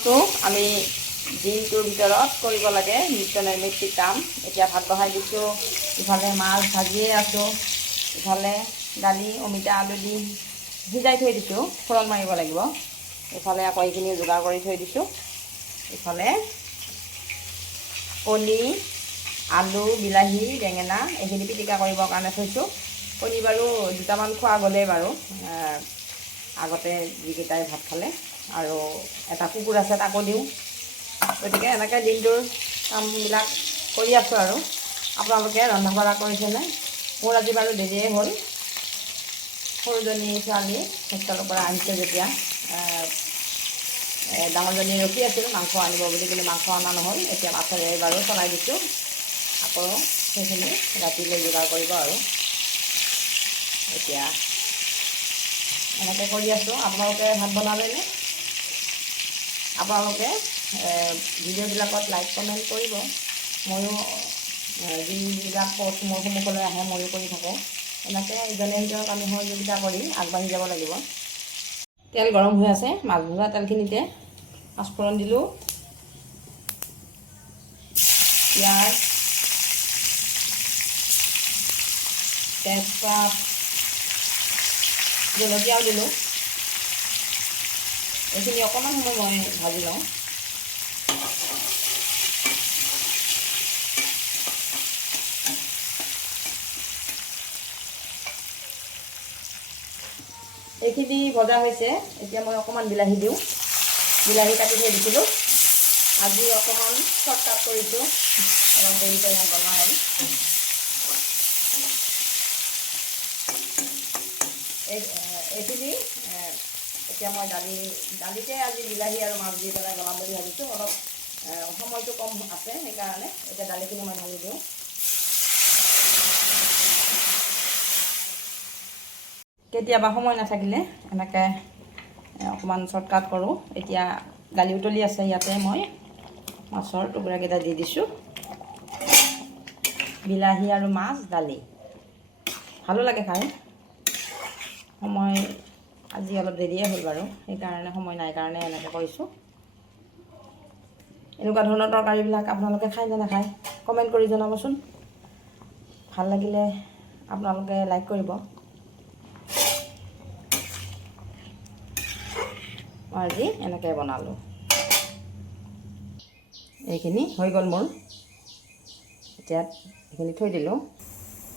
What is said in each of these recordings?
কামটো আমি দিনটোৰ ভিতৰত কৰিব লাগে নিত্য নৈমিত্তিক কাম। এতিয়া ভাত বহাই দিছোঁ, ইফালে মাছ ভাজিয়ে আছোঁ, ইফালে দালি অমিতা আলু দি সিজাই থৈ দিছোঁ, ফোৰণ মাৰিব লাগিব। ইফালে আকৌ এইখিনি যোগাৰ কৰি থৈ দিছোঁ। ইফালে কণী, আলু, বিলাহী, বেঙেনা এইখিনি পিটিকা কৰিবৰ কাৰণে থৈছোঁ। কণী বাৰু দুটামান খোৱা গ'লেই বাৰু, আগতে যিকেইটাই ভাত খালে, আৰু এটা কুকুৰ আছে তাকো দিওঁ। গতিকে এনেকৈ দিনটোৰ কামবিলাক কৰি আছোঁ। আৰু আপোনালোকে ৰন্ধা বঢ়া কৰিছেনে? মোৰ আজি বাৰু দেৰিয়ে হ'ল। সৰুজনী ছোৱালী হোষ্টেলৰ পৰা আহিছে যেতিয়া ডাঙৰজনী ৰখি আছিল মাংস আনিব বুলি, কিন্তু মাংস অনা নহ'ল। এতিয়া মাছেৰে বাৰু চলাই দিছোঁ। আকৌ সেইখিনি ৰাতিলৈ যোগাৰ কৰিব। আৰু এতিয়া এনেকৈ কৰি আছোঁ। আপোনালোকে ভাত বনালেনে? আপোনালোকে ভিডিঅ'বিলাকত লাইক কমেণ্ট কৰিব। ময়ো যিবিলাক পষ্ট মোৰ সন্মুখলৈ আহে ময়ো কৰি থাকোঁ। এনেকৈ ইজনে সিজনক আমি সহযোগিতা কৰি আগবাঢ়ি যাব লাগিব। তেল গৰম হৈ আছে। মাছ ভজা তেলখিনিতে পাঁচফোৰণ দিলোঁ, পিঁয়াজ, তেজপাত, জলকীয়াও দিলোঁ। এইখিনি অকণমান সময় মই ভাজি লওঁ। এইখিনি ভজা হৈছে। এতিয়া মই অকণমান বিলাহী দিওঁ। বিলাহী কাটি থৈ দিছিলোঁ। আজি অকণমান চৰ্টকাট কৰিছোঁ, অলপ দেৰিকৈ ভাত বনোৱা হ'ল। এইখিনি এতিয়া মই দালিতে আজি বিলাহী আৰু মাছ দি পেলাই বনাম বুলি ভাবিছোঁ। অলপ সময়টো কম আছে, সেইকাৰণে এতিয়া দালিখিনি মই ঢালি দিওঁ। কেতিয়াবা সময় নাথাকিলে এনেকৈ অকণমান চৰ্টকাট কৰোঁ। এতিয়া দালি উতলি আছে, ইয়াতে মই মাছৰ টুকুৰাকেইটা দি দিছোঁ। বিলাহী আৰু মাছ দালি ভালো লাগে খাই। সময় আজি অলপ দেৰিয়ে হ'ল বাৰু, সেইকাৰণে সময় নাই কাৰণে এনেকৈ কৰিছোঁ। এনেকুৱা ধৰণৰ তৰকাৰীবিলাক আপোনালোকে খায় নে নাখায় কমেণ্ট কৰি জনাবচোন। ভাল লাগিলে আপোনালোকে লাইক কৰিব। মই আজি এনেকৈ বনালোঁ। এইখিনি হৈ গ'ল মোৰ। এতিয়া এইখিনি থৈ দিলোঁ।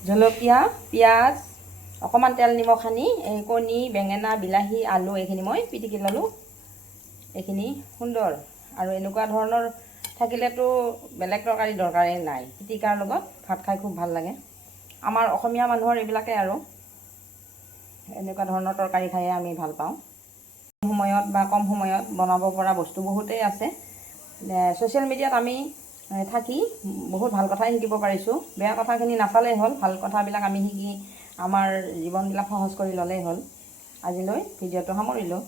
জলকীয়া, পিঁয়াজ, অকণমান তেল নিমখ সানি এই কণী, বেঙেনা, বিলাহী, আলু এইখিনি মই পিটিকি ল'লোঁ। এইখিনি সুন্দৰ। আৰু এনেকুৱা ধৰণৰ থাকিলেতো বেলেগ তৰকাৰী দৰকাৰেই নাই। পিটিকাৰ লগত ভাত খাই খুব ভাল লাগে। আমাৰ অসমীয়া মানুহৰ এইবিলাকে আৰু এনেকুৱা ধৰণৰ তৰকাৰী খায়ে আমি ভাল পাওঁ। সময়ত বা কম সময়ত বনাব পৰা বস্তু বহুতেই আছে। ছ'চিয়েল মিডিয়াত আমি থাকি বহুত ভাল কথাই শিকিব পাৰিছোঁ। বেয়া কথাখিনি নাচালেই হ'ল, ভাল কথাবিলাক আমি শিকি আমাৰ জীৱনবিলাক সহজ কৰি ল'লেই হ'ল। আজিলৈ ভিডিঅ'টো সামৰিলোঁ।